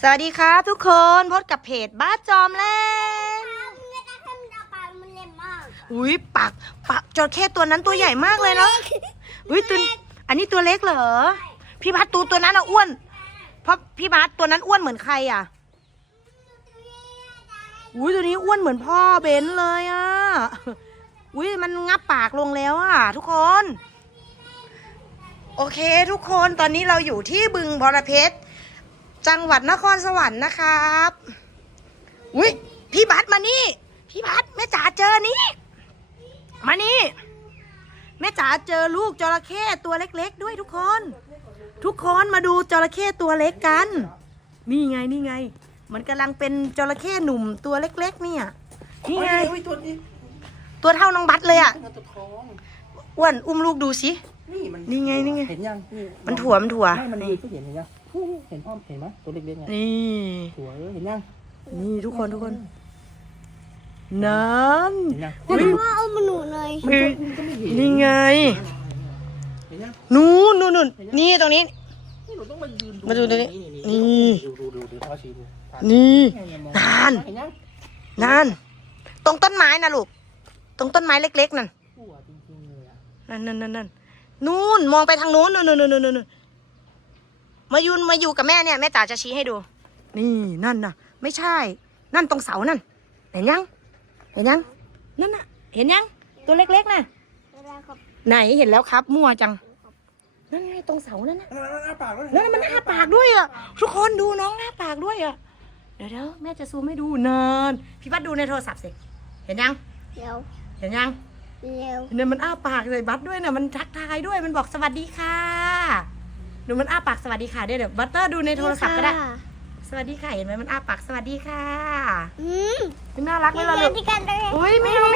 สวัสดีครับทุกคนพบกับเพจบ้านจอมเล่นไม่ได้ทำดาวปลามันเล็มมากอุ้ยปักปักจระเข้ตัวนั้นตัวใหญ่มากเลยเนาะอุ้ยตัวอันนี้ตัวเล็กเหรอ พี่พัดตูตัวนั้นอะอ้วน เพราะพี่พัดตัวนั้นอ้วนเหมือนใครอะอุ้ยตัวนี้อ้วนเหมือนพ่อเบนเลยอะอุ้ยมันงับปากลงแล้วอะทุกคน โอเค ทุกคนตอนนี้เราอยู่ที่บึงบรเพชร จังหวัดนครสวรรค์นะครับอุ้ยพี่บัสมานี่ พี่บัสแม่จ๋าเจอนี่ มานี่แม่จ๋าเจอลูกจระเข้ตัวเล็ก ๆ ด้วยทุกคน ทุกคนมาดูจระเข้ตัวเล็กกัน นี่ไงนี่ไง มันกำลังเป็นจระเข้หนุ่มตัวเล็ก ๆ เนี่ยนี่ไงเฮ้ยตัวนี้ตัวเท่าน้องบัสเลยอะมันตัวท้องอ้วนอุ้มลูกดูสินี่มันนี่ไงนี่ไงเห็นยังมันถั่วมันถั่วไม่มันยืนก็เห็นเห็นยัง เห็นพ่อเห็นไหมตัวเล็กๆไงนี่ถั่วเออเห็นยังนี่ทุกคนทุกคน นั่นเห็นยังแต่ว่าเอามาหนูเลยคือมันก็ไม่เห็นนี่ไง เห็นยังนู่นนู่นนู่นนี่ตรงนี้ นี่หนูต้องมายืนมาดูตรงนี้นี่ดูดูดูดูพ่อชี้ดูนี่นนานเห็นยังนั่นตรงต้นไม้นะลูก ตรงต้นไม้เล็กๆนั่นถั่วจริงๆเลยอะนั่นนั่นนั่นนั่นนู่นมองไปทางนู้นนู่นนู่นนู่นนู่น มายุนมาอยู่กับแม่เนี่ยแม่จ๋าจะชี้ให้ดู นี่นั่นน่ะไม่ใช่ นั่นตรงเสานั่น เห็นยัง เห็นยัง นั่นน่ะ เห็นยัง ตัวเล็กๆน่ะไม่ได้ครับไหนเห็นแล้วครับมั่วจัง นั่นไงตรงเสานั่นน่ะนั่นอ้าปากแล้วนั่นมันอ้าปากด้วยอะ ทุกคนดูน้องอ้าปากด้วยอะ เดี๋ยวเดี๋ยวแม่จะซูมให้ดูนานพี่บัดดูในโทรศัพท์สิ เห็นยังเร็วเห็นยังเร็วเนี่ยมันอ้าปากใส่บัตด้วยนะมันทักทายด้วยมันบอกสวัสดีค่ะ ดูมันอ้าปากสวัสดีค่ะด้วยเดี๋ยวบัตเตอร์ดูในโทรศัพท์ก็ได้ สวัสดีค่ะเห็นไหมมันอ้าปากสวัสดีค่ะอืมน่ารักไหมล่ะเรีลูยนกที่กันเลย อุ้ยไม่รู้